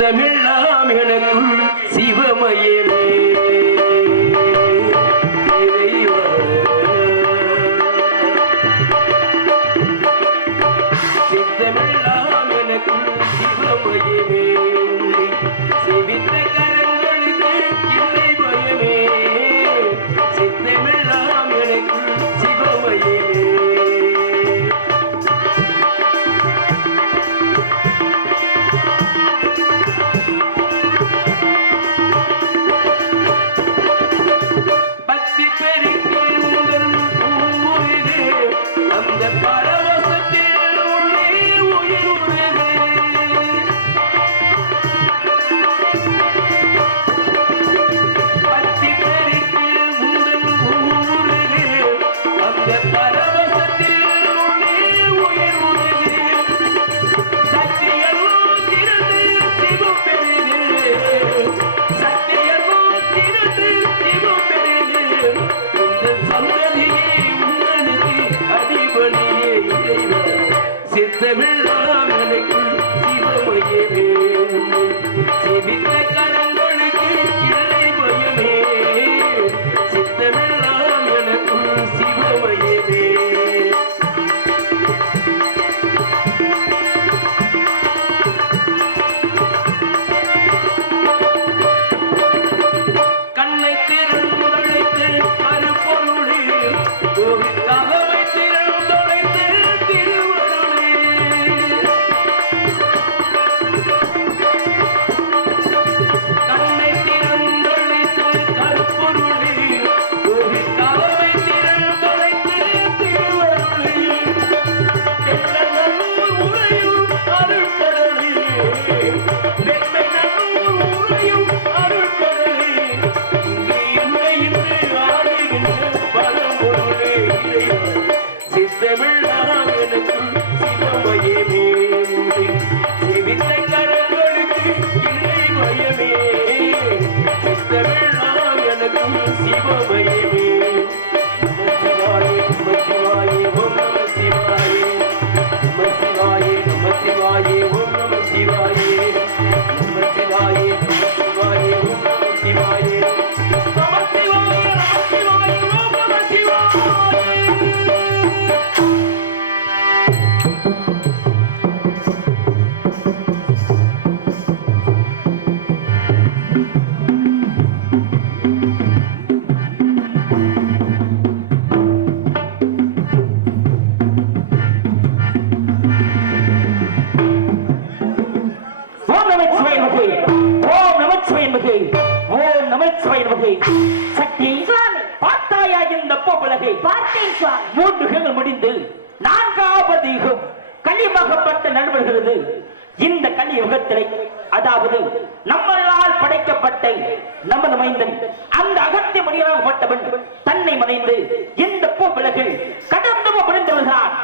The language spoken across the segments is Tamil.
சித்தமெல்லாம் எனக்குள் சிவமயமே சித்தமெல்லாம் எனக்குள் சிவமயமே சிவித்த கரங்களுக்கு இல்லை பயமே சித்தமெல்லாம் எனக்குள் சிவமயமே சித்தமெல்லாம் எனக்குள் சிவமயமே சிவித்த கரங்களுக்கு இல்லை பயமே சித்தமெல்லாம் எனக்குள் சிவமயமே கண்ணை திறந்து கருப்பொருளே கோவிக்காக முடிந்து நான்காவது யுகம் கலியுகப்பட்ட நடைபெறுகிறது. இந்த கலியுகத்திலே அதாவது நம்மளால் படைக்கப்பட்ட நமது மைந்தன் அந்த அகத்திய மனிதனாகப்பட்டவன் தன்னை மறைந்து இந்த பூவிலகில் கடந்து முடிந்து வருகிறான்.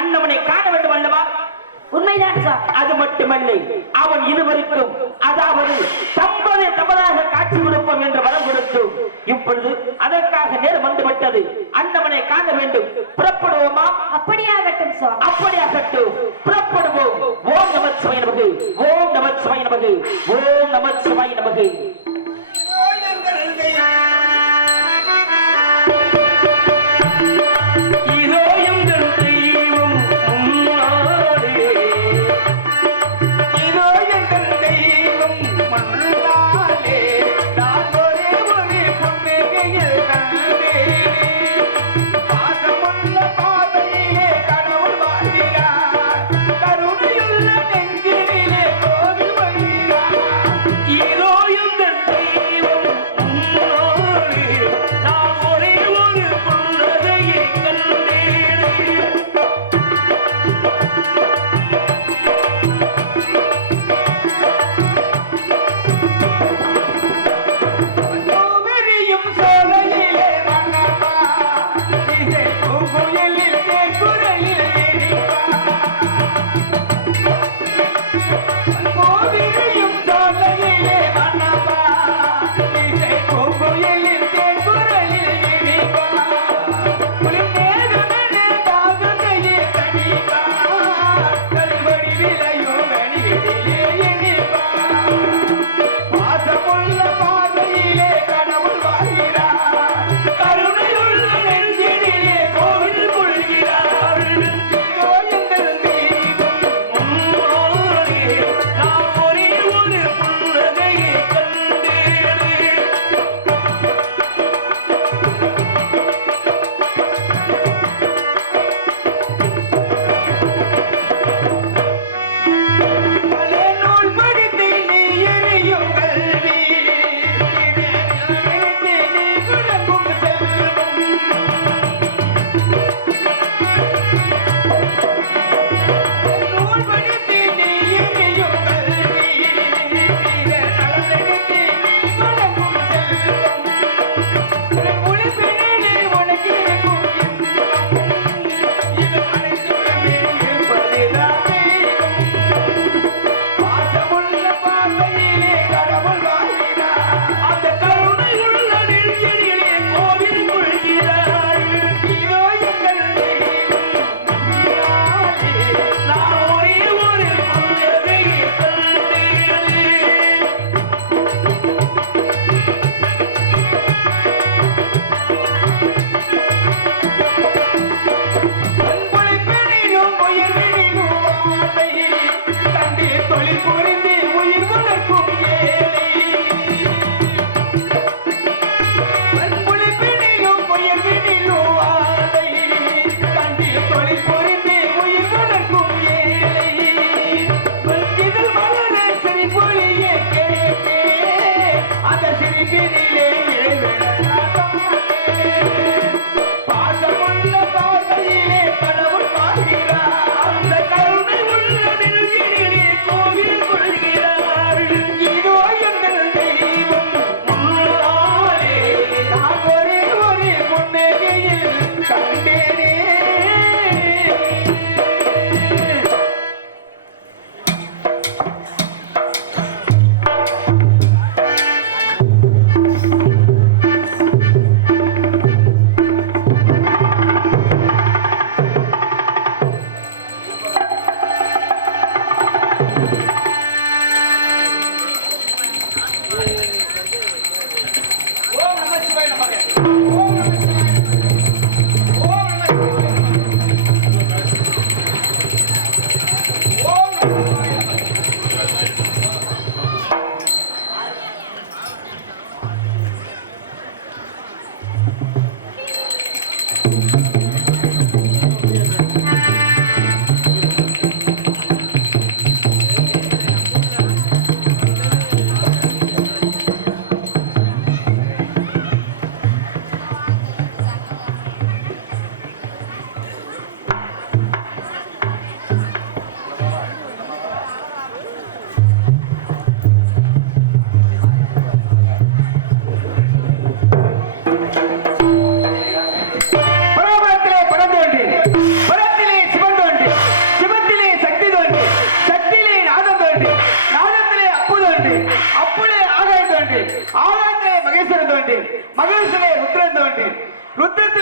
அண்ணவனை காண வேண்டும் அல்லவா? உண்மைதான் சார். அது மட்டுமல்ல, அவன் இருவருக்கும் அதாவது தம்பதாக காட்சி கொடுப்போம் என்று வரம் கொடுத்து இப்பொழுது அதற்காக நேரம் வந்துவிட்டது. அண்ணவனை காண வேண்டும். புறப்படுவோமா? அப்படியாகட்டும் சார். அப்படியாகட்டும், புறப்படுவோம். ஓம் நமச்சிவாய நமக, ஓம் நமச்சிவாய நமக, ஓம் நமச்சிவாய நமக. இதோ எங்கள்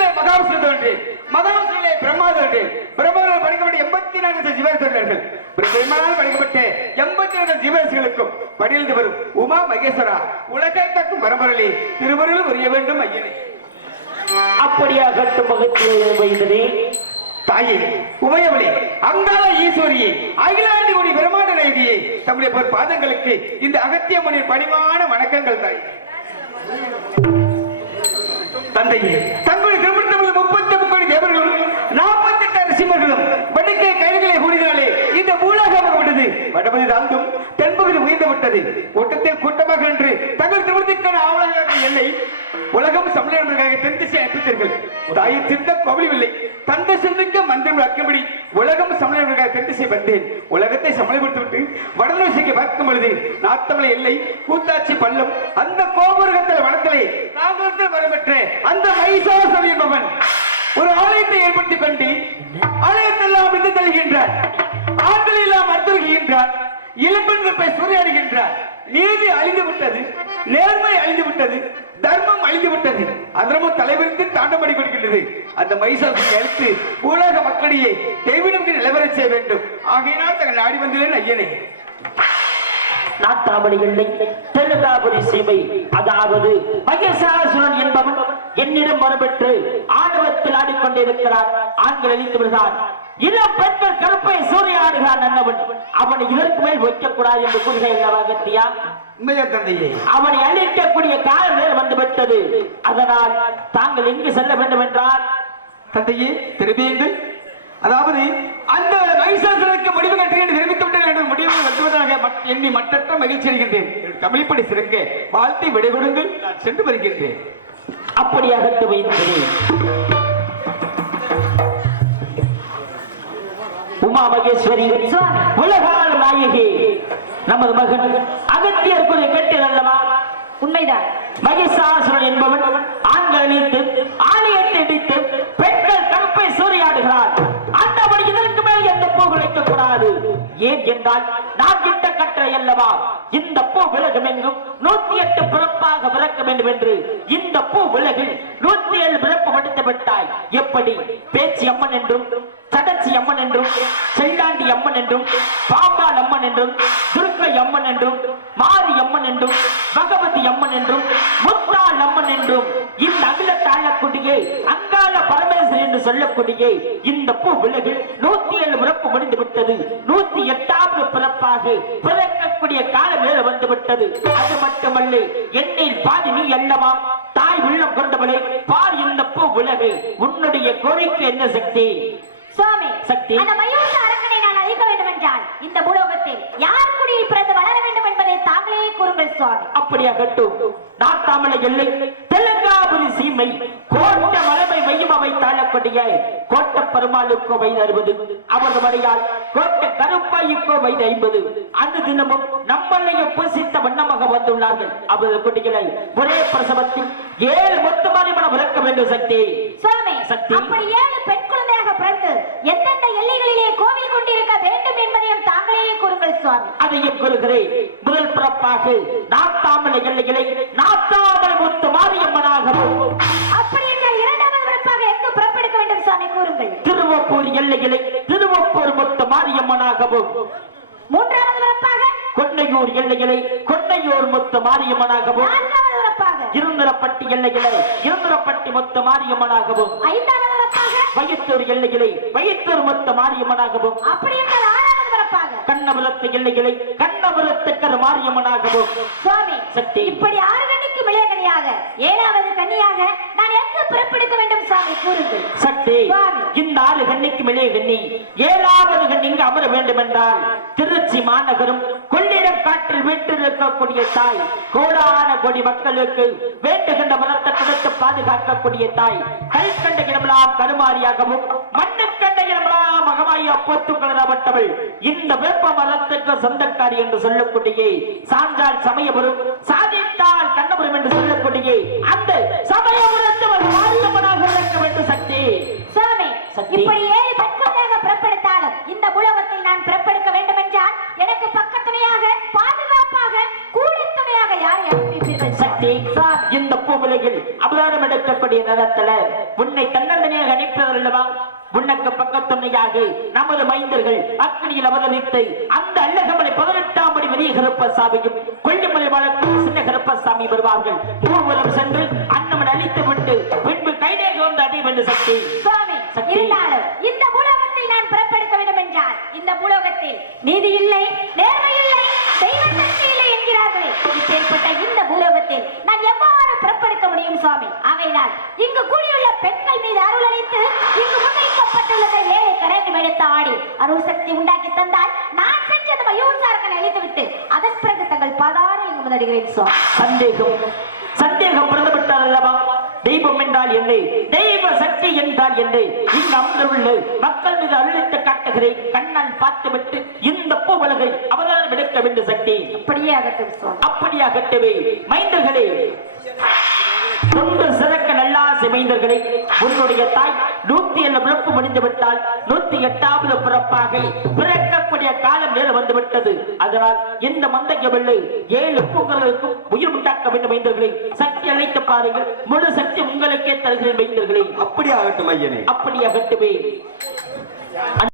விஷ்ணுவிலே மகாவிஷ்ணு தோன்றி மகாவிஷ்ணுவிலே பிரம்மா தோன்றி பிரம்மாவால் படைக்கப்பட்ட 84 ஜீவர்கள் தோன்றார்கள். பிரம்மனால் படைக்கப்பட்ட 84 ஜீவர்களுக்கும் படியிலிருந்து வரும் உமா மகேஸ்வரா உலகை காக்கும் பரம்பரலே திருவருள் புரிய வேண்டும் ஐயனே. அப்படியாகட்டும் மகத்திலே தாயே உமையவளே அங்காள ஈஸ்வரியே அகிலாண்டி கோடி பிரம்மாண்ட நாயகியே தம்முடைய பாதங்களுக்கு இந்த அகத்தியம்மனின் பணிவான வணக்கங்கள் தாய். தந்தையே தங்களுடைய திருமணத்தில் 33 கோடி தேவர்களும் 48 நரசிம்மர்களும் வடக்கே கைகளை கூடினாலே இந்த பூலோகம் விட்டது. வடபதி தாழ்ந்தும் தென்பகுதி உயர்ந்து விட்டது. கூட்டத்தில் கூட்டமாக நின்று தங்கள் திருமணத்திற்கான ஆவலாக எல்லை உலகம் சமநிலையாக தென் திசை அனுப்பித்தீர்கள். தாயை சிந்த கோவிலில்லை தந்தை சிந்திக்க மந்திரம் அக்கபடி உலகம் சமநிலையாக தென் திசை வந்தேன். உலகத்தை சமநிலைப்படுத்திவிட்டு வடநோசிக்கு பார்க்கும் பொழுது நாத்தமலை எல்லை கூத்தாச்சி பள்ளம் அந்த கோபுரகத்தில் வனத்திலே நாங்கள் வரப்பெற்ற அந்த மைசாசுரன் என்பவன் ஒரு ஆலயத்தை ஏற்படுத்திக் கொண்டு ஆலயத்தெல்லாம் விட்டு தருகின்றார். ஆண்கள் எல்லாம் அர்த்தகின்றார். இளம்பெண்கள் சூறையாடுகின்றார். நீதி அழிந்து விட்டது, நேர்மை அழிந்து விட்டது, தர்மம் அழிந்து விட்டது. அதர்மம் தலைவருக்கு தாண்டபடி கொடுக்கின்றது. அந்த மைசாசுரனை அழித்து உலக மக்களிடையே தெய்வீனமுக்கு நிலவரச் செய்ய வேண்டும். ஆகையினால் தங்கள் நாடி வந்தேன் ஐயனே. நாட்டாமணி இல்லை தெலுங்காபுரி சீமை அதாவது மகேசாசுரன் என்பவன் என்னிடம் வரப்பெற்று ஆணவத்தில் ஆடிக்கொண்டிருக்கிறான். ஆண்கள் அழித்து விடுகிறான். இளம் பெண்கள் கருப்பை சூறையாடுகிறான். அன்னவன் அவனை இதற்கு மேல் வைக்கக்கூடாது என்று கூறுகையா தந்தையே அவனை அழிக்கக்கூடிய காலம் வந்துவிட்டது. அதனால் தாங்கள் எங்கு செல்ல வேண்டும் என்றால் தந்தையே திரும்பியுங்கள். அதாவது அந்த மைசாசுரனுக்கு முடிவு கட்டுகிறேன் தெரிவித்துவிட்டேன். முடிவு கட்டுவதாக எண்ணி மற்றற்ற மகிழ்ச்சி அடைகின்றேன். தமிழ்ப்படி சிறக்க வாழ்த்தை விடைகொடுங்கள். நான் சென்று வருகின்றேன். அப்படியாக வைக்கிறேன். உமா மகேஸ்வரி உலகால் நாயகி நமது மகன் அகத்தியர் கேட்டது அல்லவா? உண்மைதான். மகேசாசுரன் என்பவன் ஆண்கள் அழித்து ஆலயத்தை இடித்து பெண்கள் கருப்பை சூறையாடுகிறார். ஆண்டவன் இதற்கு மேல் எந்த பூ விளைக்க கூடாது. ஏன் என்றால் நான் கிட்ட கட்டளை அல்லவா இந்த பூ விலகும் எங்கும் 108 பிறப்பாக பிறக்க வேண்டும் என்று. இந்த பூ விலகில் 107 பிறப்பு மடித்து விட்டாய். எப்படி பேச்சு அம்மன் என்றும் சடச்சி அம்மன் என்றும் செல்லாண்டி அம்மன் என்றும் பாம்பாள் அம்மன் என்றும் துர்க்கை அம்மன் என்றும் மாரி அம்மன் என்றும் பகவதி அம்மன் என்றும் முத்தாள் அம்மன் என்றும் இந்த அகில தாழக்கூடிய அங்காள பரமேஸ்வரி என்று சொல்லக்கூடிய இந்த பூ விலகில் 107 பிறப்பு முடிந்து விட்டது. 108வது பிறப்பாக பிறக்கக்கூடிய காலம் வேலை வந்து விட்டது. அது மட்டுமல்ல என்னில் பாதி நீ அல்லவா தாய் உள்ளம் கொண்டவளை பார் இந்த பூ விலகு. உன்னுடைய கோரிக்கை என்ன சக்தி? சுவாமி சக்தி அந்த மயூர அரக்கனை நான் அழிக்க வேண்டும் என்றால் இந்த பூலோகத்தில் யார் குடியில் பிறந்து வளர வேண்டும் என்பதை தாங்களே கூறுங்கள் சுவாமி. அப்படியாகட்டும். நாட்டாமலை எல்லை தெலுங்காபுரி சீமை கோட்ட மலைமை மையம் அவை தாழக்கூடிய கோட்ட பெருமாளுக்கோ வயது 60, அவரது வரையால் கோட்ட கருப்பாய்க்கோ வயது 50. அந்த தினமும் நம்மளைய பூசித்த வண்ணமாக வந்துள்ளார்கள். அவரது குட்டிகளை ஒரே பிரசவத்தில் 7 மொத்தமாரி மனம் விளக்க வேண்டும் சக்தி. சுவாமி சக்தி அப்படி 7 பெண் குழந்தையாக பிறந்து எந்தெந்த எல்லைகளிலே கோவில் கொண்டிருக்க வேண்டும் என்பதையும் தாங்களே கூறுங்கள் சுவாமி. அதையும் கூறுகிறேன். முதல் பிறப்பாக நாட்டாமலை எல்லைகளை நாட்டாமலை முத்து மாரியம்மனாகவும், அப்படி என்றால் 2வது பிறப்பாக எங்கு பிறப்பெடுக்க வேண்டும் சுவாமி கூறுங்கள். திருவப்பூர் எல்லைகளை திருவப்பூர் முத்து மாரியம்மனாகவும், 3வது பிறப்பாக கொன்னையூர் எல்லைகளை கொன்னையூர் முத்து மாரியம்மனாகவும், 4வது பிறப்பாக இருந்தரப்பட்டி எல்லைகளை இருந்தரப்பட்டி முத்து மாரியம்மனாகவும், 5வது பிறப்பாக வயிற்றூர் எல்லைகளை வயிற்றூர் முத்து மாரியம்மனாகவும், அப்படி என்றால் 6வது பிறப்பாக கண்ணபுரத்து எல்லைகளை கண்ணபுரத்துக்கர் மாரியம்மனாகவும். சுவாமி சக்தி இப்படி 6 கன்னிக்கு இளைய கன்னியாக 7வது கன்னியாக நான் எங்கு பிறப்பெடுக்க வேண்டும் சுவாமி கூறுங்கள். சக்தி சுவாமி இந்த 6 கன்னிக்கு இளைய கன்னி 7வது கன்னி இங்கு அமர வேண்டும் என்றால் திருச்சி மாநகரம் கொள்ளிடம் காற்றில் வீட்டிருக்கக்கூடிய தாய் கோடான கோடி மக்களுக்கு வேண்டுகின்ற வரத்தை கொடுத்து பாதுகாக்கக்கூடிய தாய் கல்கண்ட இடமெல்லாம் கருமாரியாகவும் மண்ணுக்கண்ட இடமெல்லாம் மகமாயா போத்துக்கொள்ளப்பட்டவள் இந்த வேப்ப மரத்துக்கு சொந்தக்காரி என்று சொல்லக்கூடிய சான்றால் சமயபுரம் சாதித்தால் கண்ணபுரம் என்று சொல்லக்கூடிய அந்த சமயபுரத்து மாரியம்மனாக விளக்க வேண்டும் சக்தி. சுவாமி சக்தி இப்படி 7 பெண்குழந்தையாக பிறப்பெடுத்தாலும் இந்த பூலோகத்தில் நான் பிறப்பெடுக்க வேண்டும் என்றால் எனக்கு பக்கத்துணையாக பாதுகாப்பாக கூட துணையாக யாரை அனுப்பிப்பீர்கள் சக்தி. இந்த பூ உலகில் அவதாரம் எடுக்கக்கூடிய நேரத்துல உன்னை தன்னந்தனியாக அனுப்பியவர் அல்லவா? உனக்கு பக்கத்துணையாக நமது மைந்தர்கள் அக்னியில் அவதரித்து அந்த அல்லகமலை 18ஆம் படி வெளிய கருப்பசாமியும் கொல்லிமலை வழக்கு சின்ன கருப்பசாமி வருவார்கள். ஊர்வலம் சென்று அன்னமன் அழித்து விட்டு பின்பு கைதேக வந்து அடைவென்று சக்தி. சுவாமி, இருந்தாலும் இந்த பூலோகத்தில் நான் பிறப்பெடுக்க வேண்டும் என்றால் இந்த பூலோகத்தில் நீதி இல்லை, நேர்மை இல்லை, தெய்வ சக்தி இல்லை என்கிறார்களே. இப்பேற்பட்ட இந்த பூலோகத்தில் நான் எவ்வாறு பிறப்பெடுக்க முடியும் சுவாமி? ஆகையினால் இங்கு கூடியுள்ள பெண்கள் மீது அருள் அளித்து இங்கு முன்வைக்கப்பட்டுள்ள ஏழை கரைந்து எடுத்து ஆடி அருள் சக்தி உண்டாக்கி தந்தால் நான் சென்று அந்த மயூர்சாரகனை அழித்து விட்டு அதன் பிறகு தங்கள் பாதார இங்கு முதடுகிறேன் சுவாமி. சந்தேகம் பிறந்துவிட்டார் அல்லவா? தெய்வம் என்றால் என்ன, தெய்வ சக்தி என்றால் என்ன? இங்கு அமர்ந்துள்ள மக்கள் மீது அருளித்து காட்டுகிறேன். கண்ணால் பார்த்துவிட்டு இந்த பூவலகை அவதாரம் எடுக்க வேண்டும் சக்தி. அப்படியே அகட்டும் சுவாமி, அப்படியே அகட்டவே. மைந்தர்களே, தொண்டு சிறக்க நல்லாசை மைந்தர்களே, உன்னுடைய தாய் 107 பிறப்பு முடிந்து விட்டால் 108வது பிறப்பாக பிறக்கக்கூடிய காலம் நேரம் வந்துவிட்டது. அதனால் இந்த மந்தையவள்ளு 7 பூக்களுக்கும் உயிர் உண்டாக்க வேண்டும் மைந்தர்களே. சக்தி அழைத்து பாருங்கள், முழு சக்தி உங்களுக்கே தருகிறேன் மைந்தர்களே. அப்படி ஆகட்டும் ஐயனே, அப்படி அகட்டுவே.